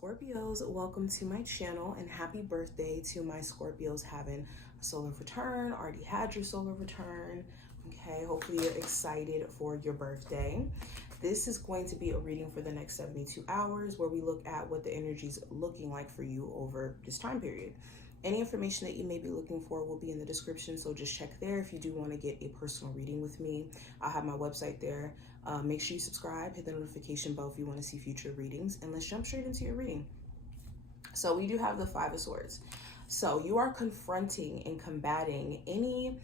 Scorpios, welcome to my channel and happy birthday to my Scorpios having a solar return. Already had your solar return. Okay, hopefully you're excited for your birthday. This is going to be a reading for the next 72 hours where we look at what the energy is looking like for you over this time period. Any information that you may be looking for will be in the description, so just check there if you do want to get a personal reading with me. I'll have my website there. Make sure you subscribe, hit the notification bell if you want to see future readings, and let's jump straight into your reading. So we do have the Five of Swords. So you are confronting and combating any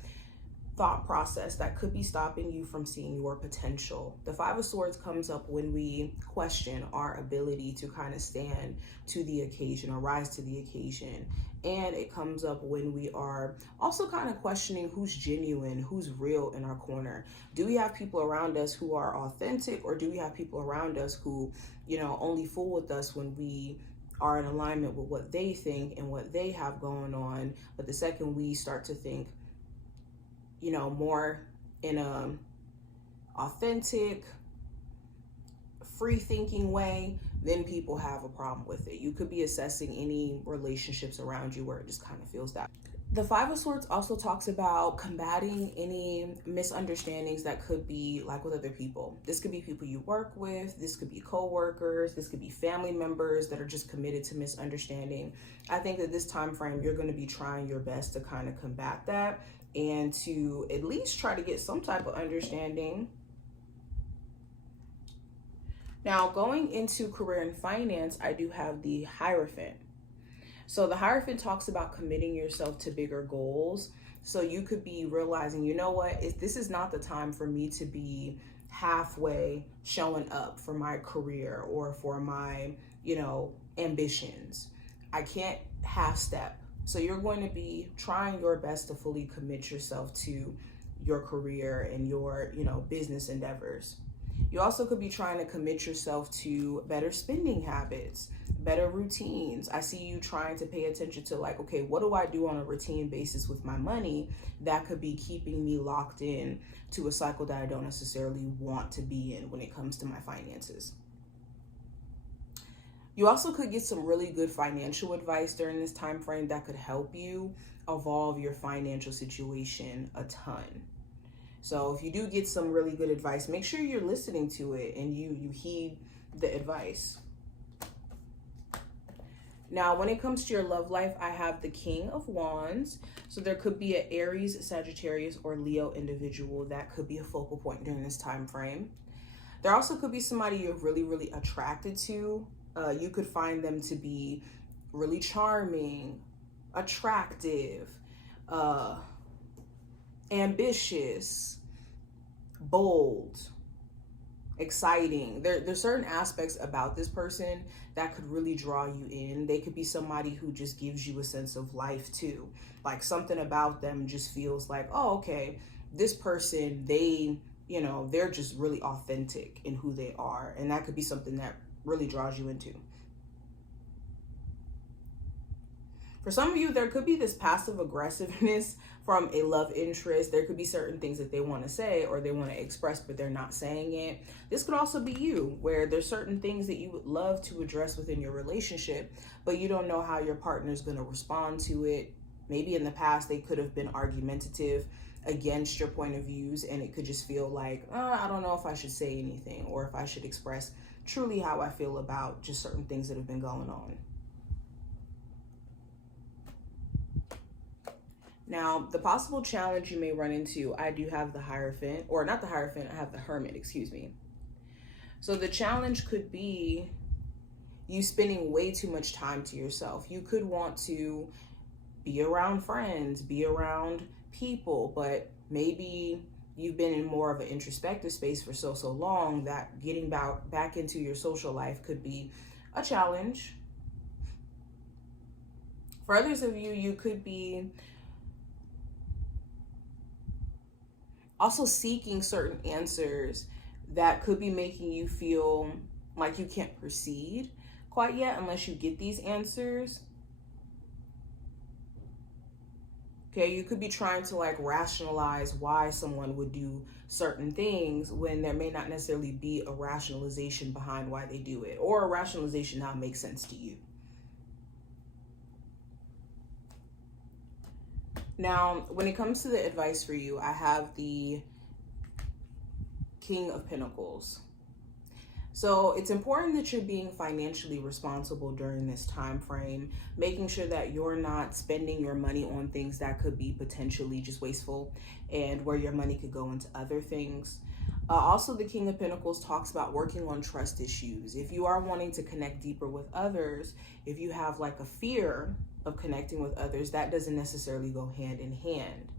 thought process that could be stopping you from seeing your potential. The Five of Swords comes up when we question our ability to kind of stand to the occasion or rise to the occasion. And it comes up when we are also kind of questioning who's genuine, who's real in our corner. Do we have people around us who are authentic, or do we have people around us who, only fool with us when we are in alignment with what they think and what they have going on? But the second we start to think, more in a authentic, free thinking way, then people have a problem with it. You could be assessing any relationships around you where it just kind of feels that. The Five of Swords also talks about combating any misunderstandings that could be like with other people. This could be people you work with, this could be co-workers, this could be family members that are just committed to misunderstanding. I think that this time frame, you're going to be trying your best to kind of combat that and to at least try to get some type of understanding. Now, going into career and finance, I do have the Hierophant. So the Hierophant talks about committing yourself to bigger goals. So you could be realizing, this is not the time for me to be halfway showing up for my career or for my, ambitions. I can't half step. So you're going to be trying your best to fully commit yourself to your career and your, business endeavors. You also could be trying to commit yourself to better spending habits, better routines. I see you trying to pay attention to okay, what do I do on a routine basis with my money that could be keeping me locked in to a cycle that I don't necessarily want to be in when it comes to my finances. You also could get some really good financial advice during this time frame that could help you evolve your financial situation a ton. So if you do get some really good advice, make sure you're listening to it and you heed the advice. Now, when it comes to your love life, I have the King of Wands. So there could be an Aries, Sagittarius, or Leo individual that could be a focal point during this time frame. There also could be somebody you're really, really attracted to. You could find them to be really charming, attractive, ambitious, bold, exciting. There's certain aspects about this person that could really draw you in. They could be somebody who just gives you a sense of life too. Like something about them just feels like, oh, okay, this person, they're just really authentic in who they are. And that could be something that really draws you into. For some of you, there could be this passive aggressiveness from a love interest. There could be certain things that they want to say or they want to express, but they're not saying it. This could also be you, where there's certain things that you would love to address within your relationship, but you don't know how your partner is going to respond to it. Maybe in the past, they could have been argumentative against your point of views, and it could just feel like, I don't know if I should say anything or if I should express truly how I feel about just certain things that have been going on. Now, the possible challenge you may run into, I do have the Hierophant, or not the Hierophant, I have the Hermit, excuse me. So the challenge could be you spending way too much time to yourself. You could want to be around friends, be around people, but maybe you've been in more of an introspective space for so long that getting back into your social life could be a challenge. For others of you, you could be also seeking certain answers that could be making you feel like you can't proceed quite yet unless you get these answers. Okay, you could be trying to like rationalize why someone would do certain things when there may not necessarily be a rationalization behind why they do it, or a rationalization that makes sense to you. Now, when it comes to the advice for you, I have the King of Pentacles. So it's important that you're being financially responsible during this time frame, making sure that you're not spending your money on things that could be potentially just wasteful, and where your money could go into other things. Also, the King of Pentacles talks about working on trust issues. If you are wanting to connect deeper with others, if you have like a fear of connecting with others, that doesn't necessarily go hand in hand.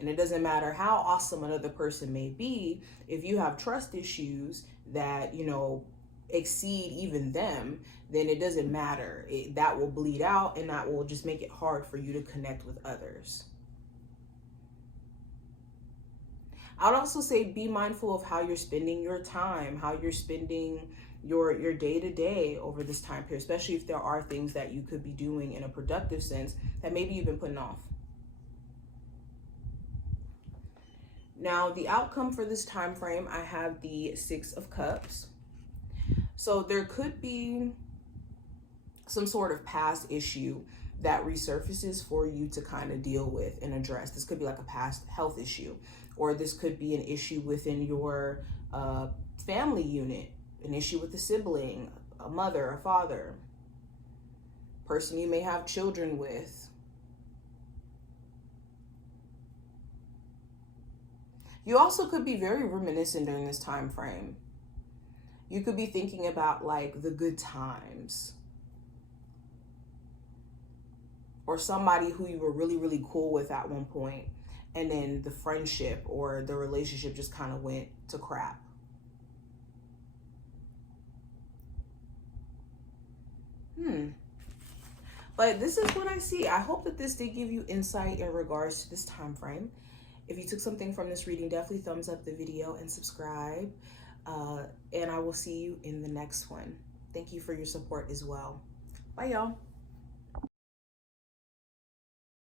And it doesn't matter how awesome another person may be, if you have trust issues that, you know, exceed even them, then it doesn't matter. That will bleed out, and that will just make it hard for you to connect with others. I would also say be mindful of how you're spending your time, how you're spending your day-to-day over this time period, especially if there are things that you could be doing in a productive sense that maybe you've been putting off. Now, the outcome for this time frame, I have the Six of Cups. So there could be some sort of past issue that resurfaces for you to kind of deal with and address. This could be like a past health issue, or this could be an issue within your family unit, an issue with a sibling, a mother, a father, person you may have children with. You also could be very reminiscent during this time frame. You could be thinking about like the good times, or somebody who you were really, really cool with at one point, and then the friendship or the relationship just kind of went to crap. But this is what I see. I hope that this did give you insight in regards to this time frame. If you took something from this reading, definitely thumbs up the video and subscribe. And I will see you in the next one. Thank you for your support as well. Bye, y'all.